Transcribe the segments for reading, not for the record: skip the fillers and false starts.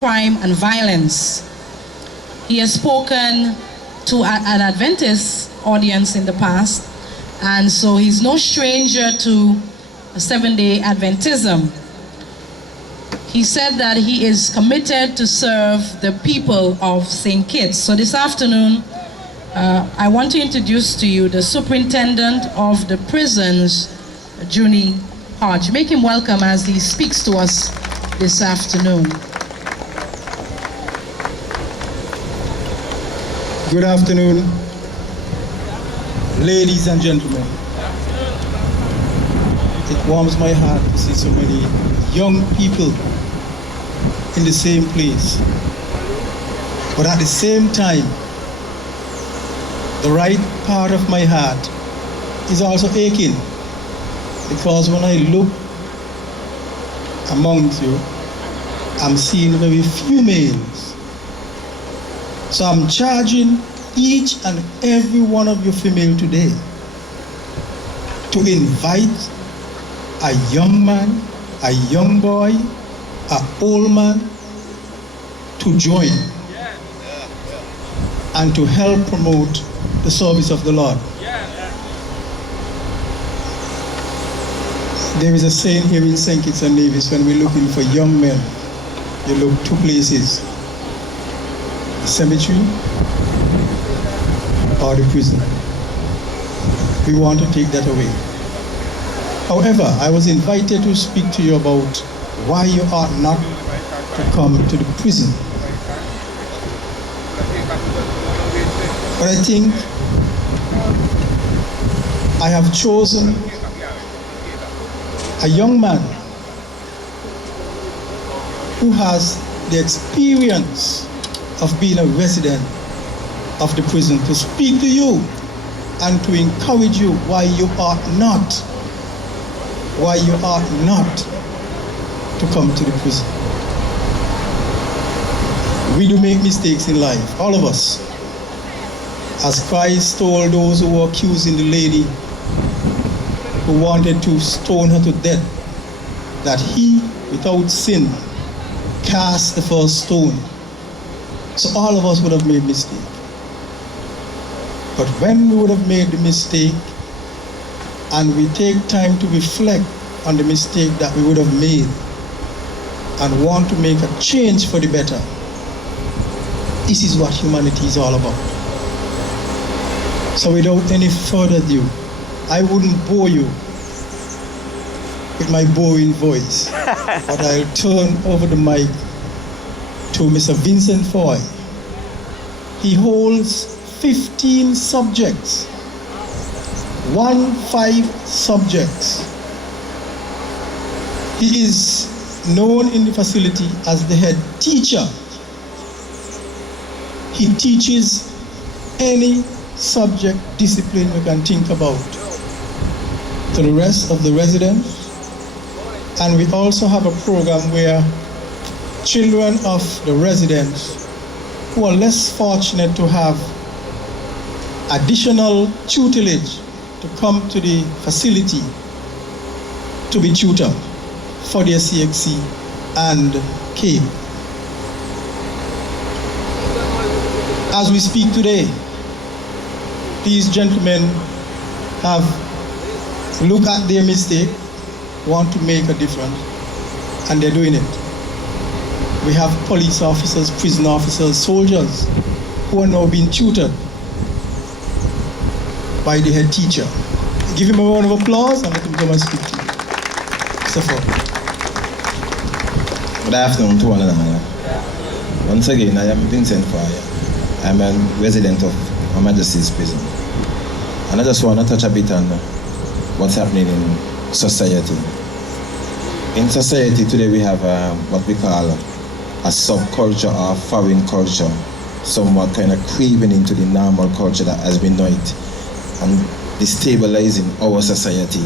crime and violence. He has spoken to an Adventist audience in the past, and so he's no stranger to Seventh-day Adventism. He said that he is committed to serve the people of St. Kitts. So this afternoon, I want to introduce to you the Superintendent of the prisons, Junie Hodge. Make him welcome as he speaks to us this afternoon. Good afternoon, ladies and gentlemen. It warms my heart to see so many young people in the same place. But at the same time, the right part of my heart is also aching, because when I look amongst you, I'm seeing very few males. So I'm charging each and every one of you female today to invite a young man, a young boy, an old man to join and to help promote the service of the Lord. There is a saying here in St. Kitts and Nevis, when we're looking for young men, you look two places: the cemetery or the prison. We want to take that away. However, I was invited to speak to you about why you ought not to come to the prison. But I think I have chosen a young man who has the experience of being a resident of the prison to speak to you and to encourage you why you ought not to come to the prison. We do make mistakes in life, all of us. As Christ told those who were accusing the lady who wanted to stone her to death, that he, without sin, cast the first stone. So all of us would have made mistakes. But when we would have made the mistake and we take time to reflect on the mistake that we would have made and want to make a change for the better, this is what humanity is all about. So without any further ado, I wouldn't bore you with my boring voice, but I'll turn over the mic to Mr. Vincent Fahie. He holds 15 subjects, 15 subjects. He is known in the facility as the head teacher. He teaches any subject discipline you can think about to the rest of the residents. And we also have a program where children of the residents who are less fortunate to have additional tutelage to come to the facility to be tutored for their CXC and CAPE. As we speak today, these gentlemen have looked at their mistake, want to make a difference, and they're doing it. We have police officers, prison officers, soldiers who are now being tutored by the head teacher. Give him a round of applause and let him come and speak to you. Mr. Fahie. Good afternoon to one another. Once again, I am Vincent Fahie. I'm a resident of Her Majesty's Prison. And I just want to touch a bit on what's happening in society. In society today we have what we call a subculture or foreign culture, somewhat kind of creeping into the normal culture that as we know it and destabilizing our society.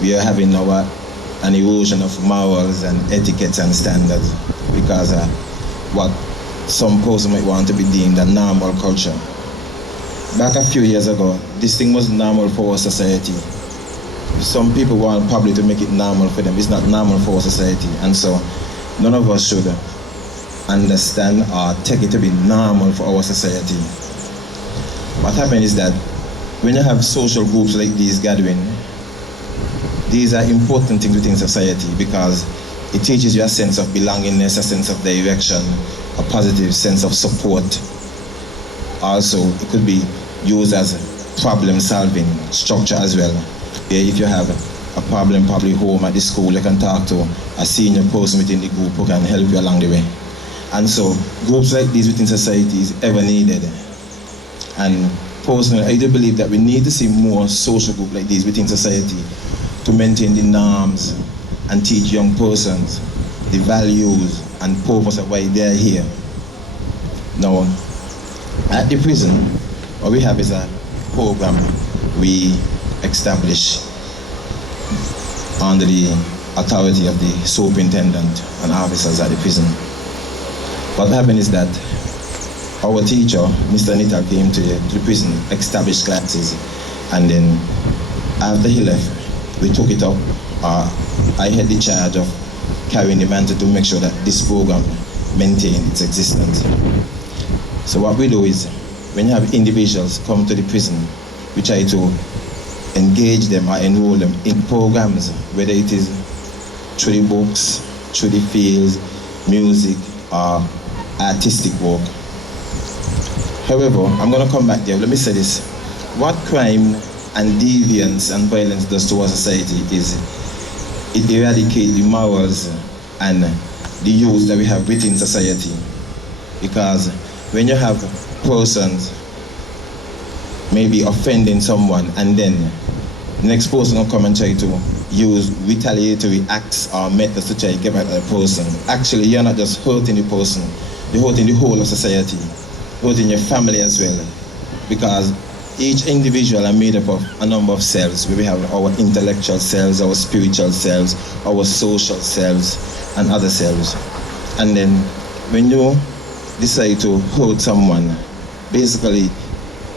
We are having now an erosion of morals and etiquettes and standards because of what some person might want to be deemed a normal culture. Back a few years ago, this thing was normal for our society. Some people want probably to make it normal for them. It's not normal for our society, and so none of us should understand or take it to be normal for our society. What happens is that when you have social groups like these gathering, these are important things within society because it teaches you a sense of belongingness, a sense of direction, a positive sense of support. Also, it could be used as problem-solving structure as well. If you have a problem probably home at the school, you can talk to a senior person within the group who can help you along the way. And so, groups like these within society is ever needed. And personally, I do believe that we need to see more social groups like these within society to maintain the norms and teach young persons the values and purpose of why they're here. Now, at the prison, what we have is a program we establish under the authority of the superintendent and officers at the prison. What happened is that our teacher, Mr. Nita, came to the prison, established classes, and then after he left, we took it up. I had the charge of carrying the mantle to make sure that this program maintained its existence. So what we do is, when you have individuals come to the prison, we try to engage them or enroll them in programs, whether it is through the books, through the fields, music, or artistic work. However, I'm going to come back there. Let me say this. What crime and deviance and violence does to our society is it eradicates the morals and the youth that we have within society. Because when you have persons maybe offending someone and then the next person will come and try to use retaliatory acts or methods to try to get back at the person, actually you're not just hurting the person, you're hurting the whole of society, hurting your family as well. Because each individual are made up of a number of selves. We have our intellectual selves, our spiritual selves, our social selves, and other selves. And then when you decide to hurt someone, basically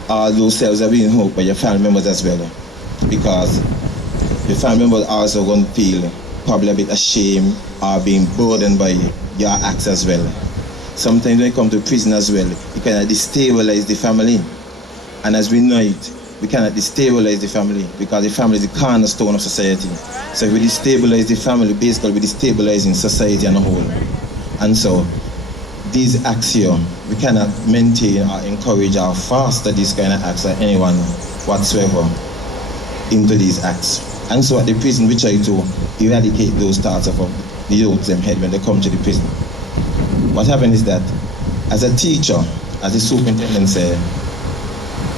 all those selves are being hurt by your family members as well. Because your family members are also going to feel probably a bit ashamed or being burdened by your acts as well. Sometimes when you come to prison as well, you cannot destabilize the family. And as we know it, we cannot destabilize the family because the family is the cornerstone of society. So if we destabilize the family, basically we're destabilizing society as a whole. And so these acts here, we cannot maintain or encourage or foster these kind of acts or anyone whatsoever into these acts. And so at the prison, we try to eradicate those thoughts of the youth them head when they come to the prison. What happened is that as a teacher, as the superintendent said,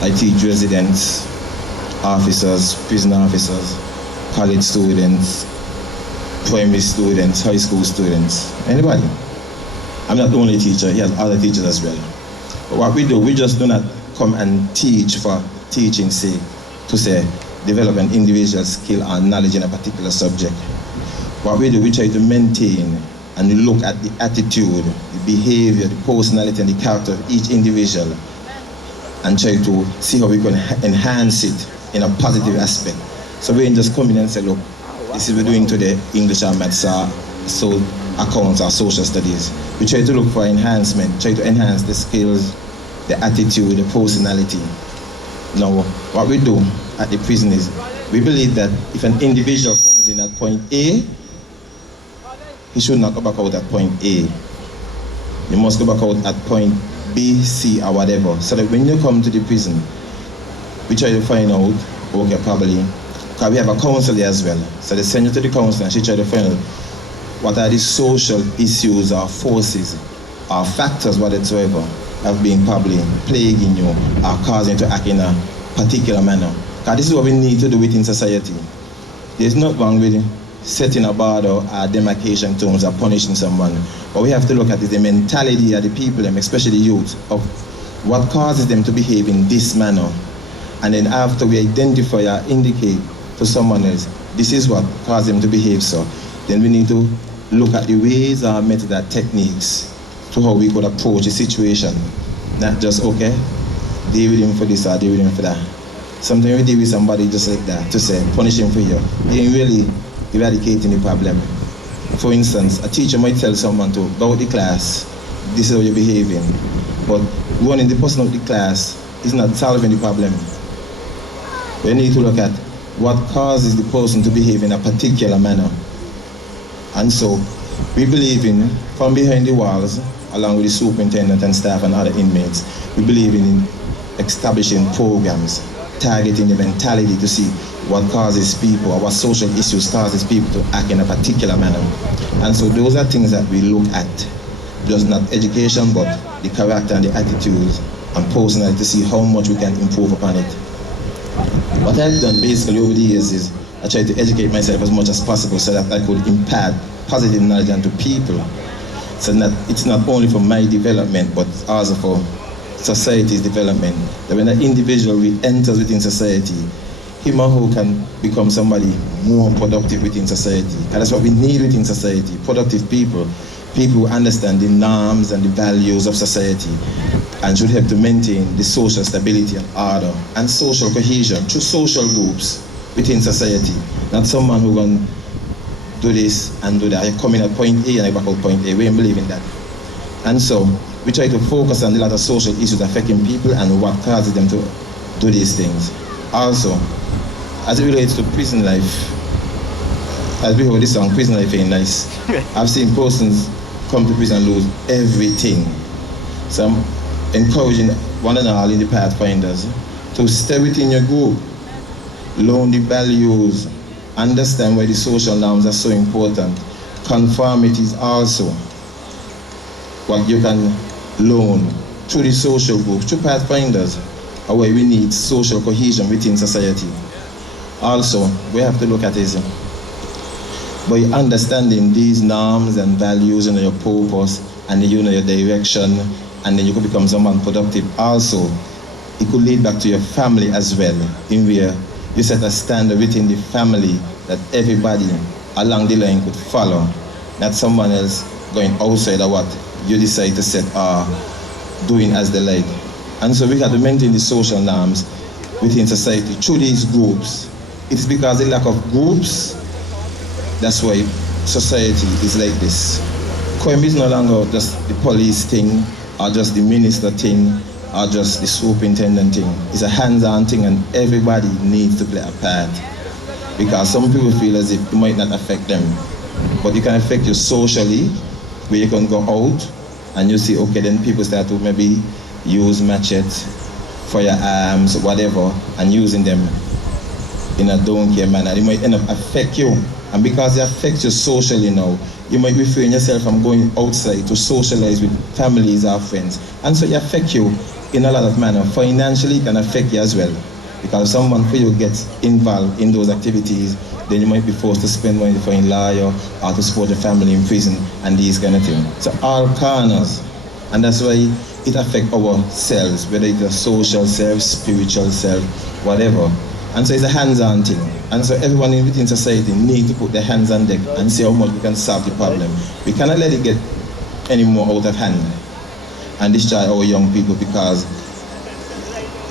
I teach residents, officers, prison officers, college students, primary students, high school students, anybody. I'm not the only teacher, he has other teachers as well. But what we do, we just do not come and teach for teaching's sake, to say, develop an individual skill or knowledge in a particular subject. What we do, we try to maintain and look at the attitude, the behavior, the personality, and the character of each individual, and try to see how we can enhance it in a positive aspect. So we can just come in and say, look, this is what we're doing today, English or maths or so accounts or social studies. We try to look for enhancement, try to enhance the skills, the attitude, the personality. Now, what we do at the prison is, we believe that if an individual comes in at point A, he should not go back out at point A. You must go back out at point B, C, or whatever. So that when you come to the prison, we try to find out, okay, probably, because we have a counselor as well. So they send you to the counselor and she try to find out what are the social issues or forces or factors whatsoever have been probably plaguing you or causing you to act in a particular manner. Because this is what we need to do within society. There's not wrong with setting a border or demarcation terms or punishing someone. But we have to look at the mentality of the people, especially the youth, of what causes them to behave in this manner. And then after we identify or indicate to someone else, this is what caused them to behave so, then we need to look at the ways or methods or techniques to how we could approach a situation. Not just, okay, deal with him for this or deal with him for that. Sometimes we deal with somebody just like that, to say, punish him for you. They ain't really eradicating the problem. For instance, a teacher might tell someone to go to the class, this is how you're behaving. But running the person out the class is not solving the problem. We need to look at what causes the person to behave in a particular manner. And so, we believe in, from behind the walls, along with the superintendent and staff and other inmates, we believe in establishing programs, targeting the mentality to see what causes people or what social issues causes people to act in a particular manner. And so those are things that we look at, just not education, but the character and the attitudes and personality to see how much we can improve upon it. What I've done basically over the years is I try to educate myself as much as possible so that I could impart positive knowledge onto people. So that it's not only for my development, but also for society's development. That when an individual enters within society, him or who can become somebody more productive within society. And that's what we need within society, productive people. People who understand the norms and the values of society and should help to maintain the social stability and order and social cohesion through social groups within society. Not someone who can do this and do that. I come in at point A and I back out point A. We don't believe in that. And so we try to focus on a lot of social issues affecting people and what causes them to do these things. Also, as it relates to prison life, as we heard this song, prison life ain't nice. I've seen persons come to prison and lose everything. So I'm encouraging one and all in the Pathfinders to stay within your group, learn the values, understand why the social norms are so important. Conformity is also what you can learn through the social group, through Pathfinders, where we need social cohesion within society. Also, we have to look at this by understanding these norms and values and your purpose and your direction, and then you could become someone productive. Also, it could lead back to your family as well, in where you set a standard within the family that everybody along the line could follow, not someone else going outside of what you decide to set or doing as they like. And so we have to maintain the social norms within society through these groups. It's because of the lack of groups, that's why society is like this. Crime is no longer just the police thing, or just the minister thing, or just the superintendent thing. It's a hands-on thing and everybody needs to play a part. Because some people feel as if it might not affect them, but it can affect you socially, where you can go out and you see, okay, then people start to maybe use machetes, firearms, whatever, and using them in a don't care manner. It might end up affect you. And because it affects you socially now, you might refrain yourself from going outside to socialize with families or friends. And so it affects you in a lot of manner. Financially, it can affect you as well. Because someone for you gets involved in those activities, then you might be forced to spend money for a lawyer or to support your family in prison and these kind of things. So all corners. And that's why it affects ourselves, whether it's a social self, spiritual self, whatever. And so it's a hands-on thing. And so everyone within society needs to put their hands on deck and see how much we can solve the problem. We cannot let it get any more out of hand and destroy our young people, because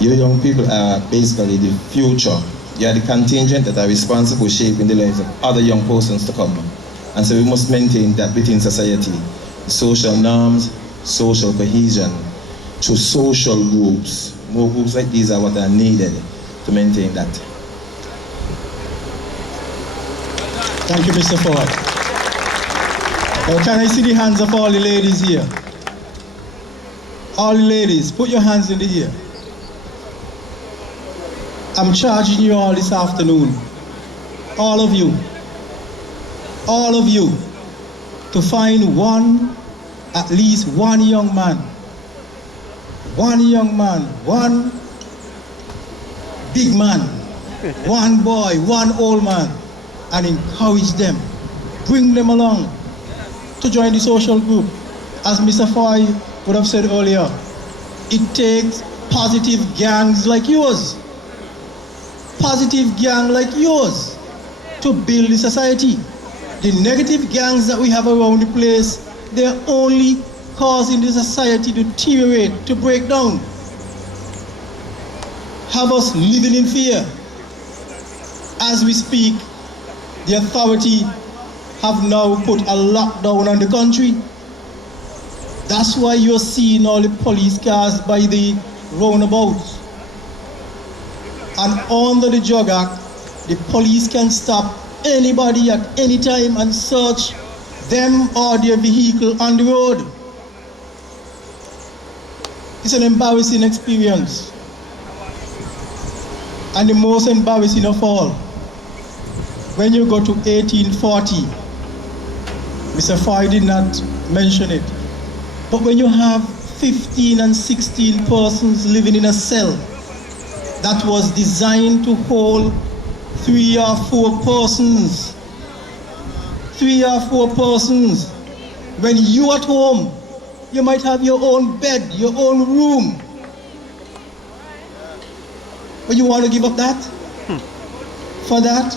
your young people are basically the future. You are the contingent that are responsible for shaping the lives of other young persons to come. And so we must maintain that within society. Social norms, social cohesion, through social groups. More groups like these are what are needed to maintain that. Thank you, Mr. Ford. Now, can I see the hands of all the ladies here? All the ladies, put your hands in the air. I'm charging you all this afternoon, all of you, to find at least one young man, one big man, one boy, one old man, and encourage them, bring them along to join the social group. As Mr. Fahie would have said earlier, it takes positive gangs like yours, to build the society. The negative gangs that we have around the place, they're only causing the society to deteriorate, to break down, have us living in fear. As we speak, the authority have now put a lockdown on the country. That's why you're seeing all the police cars by the roundabouts. And under the Drug Act, the police can stop anybody at any time and search them or their vehicle on the road. It's an embarrassing experience. And the most embarrassing of all, when you go to 1840, Mr. Fahie did not mention it, but when you have 15 and 16 persons living in a cell that was designed to hold 3 or 4 persons, 3 or 4 persons, when you at home, you might have your own bed, your own room, but you want to give up that? For that?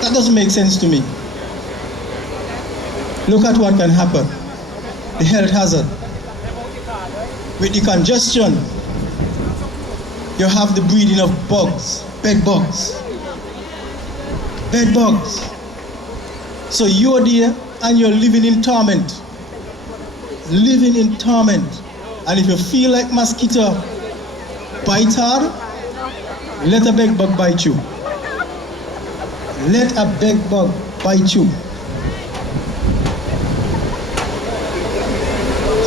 That doesn't make sense to me. Look at what can happen. The health hazard. With the congestion, you have the breeding of bugs, bed bugs. Bed bugs. So you're there and you're living in torment. Living in torment. And if you feel like mosquito bite hard, let a bed bug bite you. Let a bed bug bite you.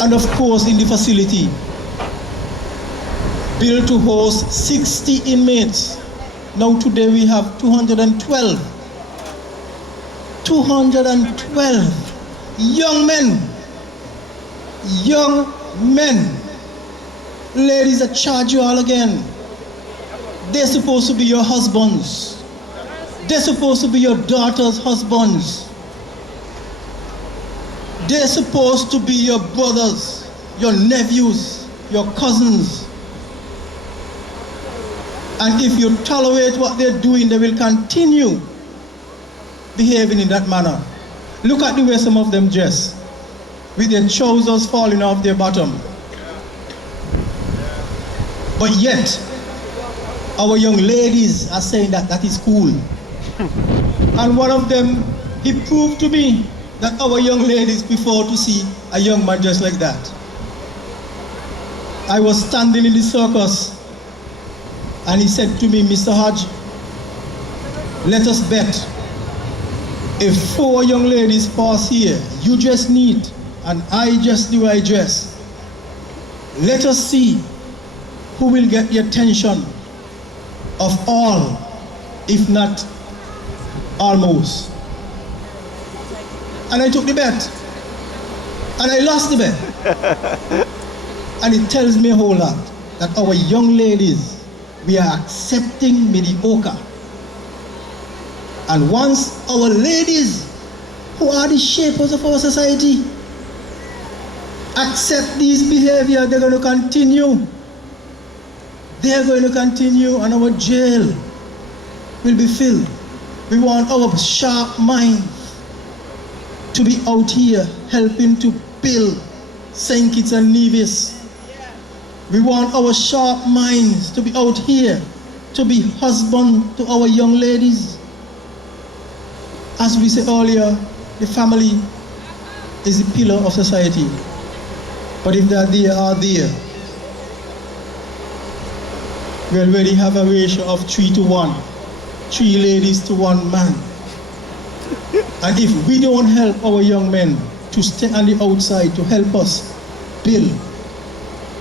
And of course, in the facility, built to host 60 inmates. Now today we have 212. 212 young men. Young men. Ladies, I charge you all again. They're supposed to be your husbands. They're supposed to be your daughters' husbands. They're supposed to be your brothers, your nephews, your cousins. And if you tolerate what they're doing, they will continue behaving in that manner. Look at the way some of them dress, with their trousers falling off their bottom. But yet, our young ladies are saying that that is cool. And one of them, he proved to me that our young ladies prefer to see a young man just like that. I was standing in the circus and he said to me, Mr. Hodge, let us bet. If 4 young ladies pass here, you dress neat and I just the way I dress. Let us see who will get the attention of all, if not almost. And I took the bet. And I lost the bet. And it tells me a whole lot that our young ladies, we are accepting mediocre. And once our ladies, who are the shapers of our society, accept these behavior, they're going to continue. They're going to continue and our jail will be filled. We want our sharp minds to be out here helping to build St. Kitts and Nevis. We want our sharp minds to be out here to be husband to our young ladies. As we said earlier, the family is the pillar of society. But if they're there, we already have a ratio of 3 to 1. 3 ladies to 1 man. And if we don't help our young men to stay on the outside to help us build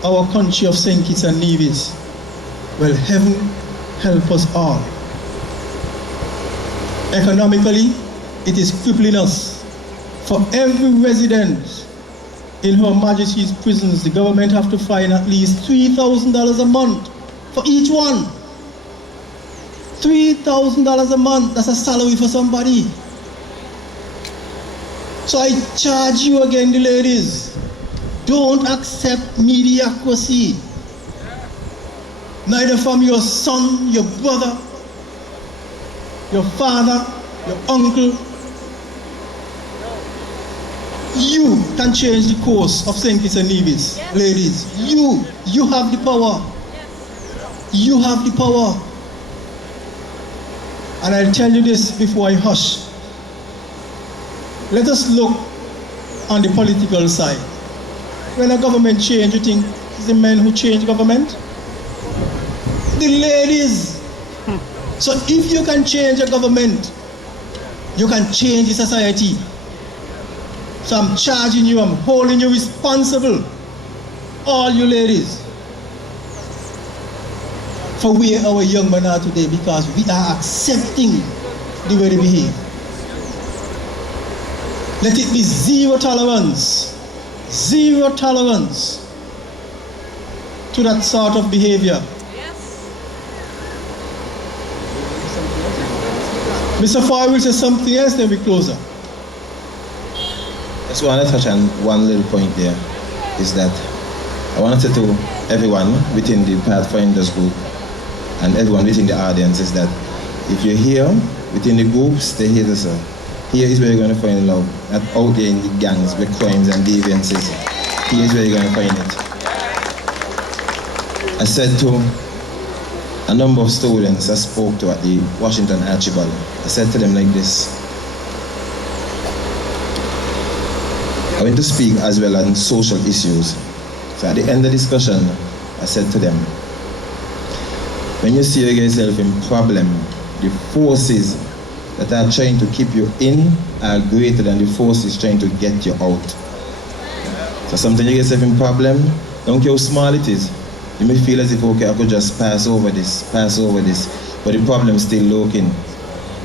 our country of St. Kitts and Nevis, well, heaven help us all. Economically, it is crippling us. For every resident in Her Majesty's prisons, the government have to find at least $3,000 a month for each one. $3,000 a month, that's a salary for somebody. So I charge you again, the ladies, don't accept mediocrity. Neither from your son, your brother, your father, your uncle. You can change the course of St. Kitts and Nevis, yes. Ladies. You have the power. You have the power. And I'll tell you this before I hush. Let us look on the political side. When a government change, you think it's the men who change government? The ladies. So if you can change a government, you can change the society. So I'm charging you, I'm holding you responsible, all you ladies, for where our young men are today, because we are accepting the way they behave. Let it be zero tolerance to that sort of behavior. Mr. Fahie will say something else, then we close up. I just want to touch on one little point there, is that I want to say to everyone within the Pathfinders group and everyone within the audience is that if you're here within the group, stay here, sir. Here is where you're going to find love, not out there in the gangs with crimes and deviances. Here is where you're going to find it. I said to a number of students I spoke to at the Washington Archibald, I said to them like this. I went to speak as well on social issues. So at the end of the discussion, I said to them, when you see yourself in problem, the forces that are trying to keep you in are greater than the forces trying to get you out. So sometimes you get yourself in problem, don't care how small it is. You may feel as if, okay, I could just pass over this, but the problem is still lurking.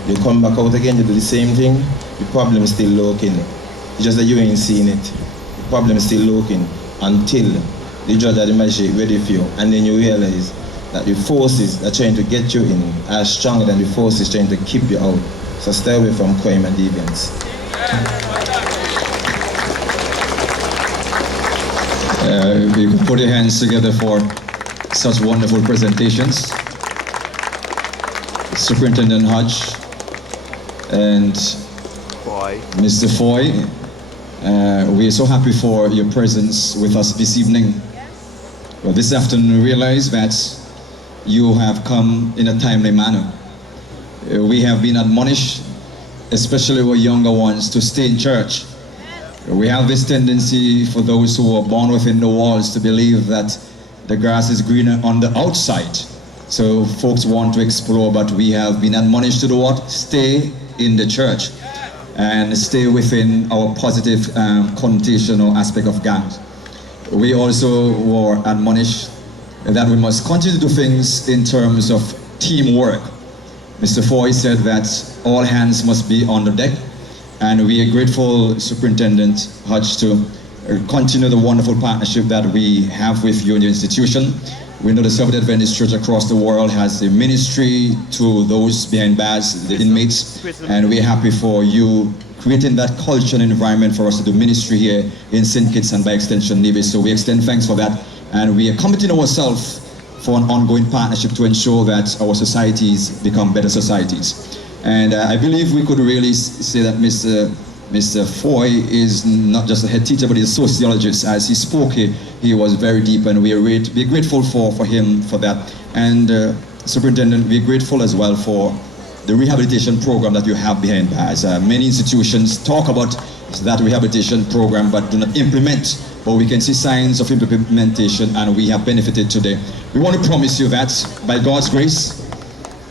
You come back out again, you do the same thing, the problem is still lurking. It's just that you ain't seen it. The problem is still lurking until the judge or the magistrate ready for you, and then you realize that the forces that are trying to get you in are stronger than the forces trying to keep you out. So stay away from crime and deviance. You can put your hands together for such wonderful presentations. Superintendent Hodge and Mr. Fahie, we are so happy for your presence with us this evening. Well, this afternoon we realize that you have come in a timely manner. We have been admonished, especially our younger ones, to stay in church. We have this tendency for those who are born within the walls to believe that the grass is greener on the outside. So folks want to explore, but we have been admonished to do what? Stay in the church and stay within our positive connotation or aspect of gangs. We also were admonished that we must continue to do things in terms of teamwork. Mr. Fahie said that all hands must be on the deck, and we are grateful, Superintendent Hodge, to continue the wonderful partnership that we have with your institution. We know the Seventh-day Adventist Church across the world has a ministry to those behind bars, the inmates, and we're happy for you creating that culture and environment for us to do ministry here in St. Kitts and by extension Nevis. So we extend thanks for that, and we are committing ourselves for an ongoing partnership to ensure that our societies become better societies. And I believe we could really say that Mr. Fahie is not just a head teacher, but he's a sociologist. As he spoke, he was very deep, and we're grateful for him for that. And Superintendent, we're grateful as well for the rehabilitation program that you have behind bars. Many institutions talk about that rehabilitation program but do not implement, but we can see signs of implementation, and we have benefited today. We want to promise you that by God's grace,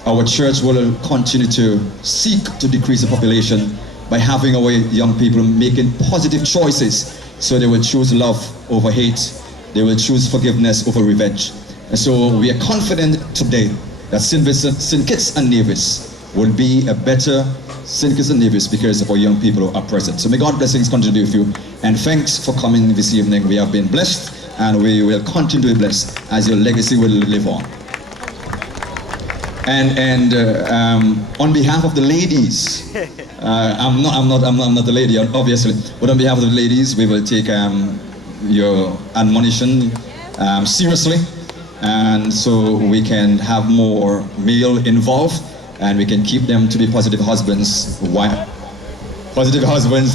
our church will continue to seek to decrease the population by having our young people making positive choices, so they will choose love over hate, they will choose forgiveness over revenge. And so we are confident today that St. Vincent, St. Kitts and Nevis will be a better St. Kitts and Nevis because of our young people who are present. So may God's blessings continue with you, and thanks for coming this evening. We have been blessed, and we will continue to be blessed as your legacy will live on. And on behalf of the ladies, I'm not the lady, obviously, but on behalf of the ladies, we will take your admonition seriously, and so we can have more male involved, and we can keep them to be positive husbands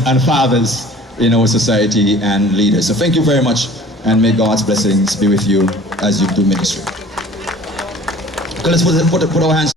and fathers in our society and leaders. So thank you very much, and may God's blessings be with you as you do ministry. Okay, let's put our hands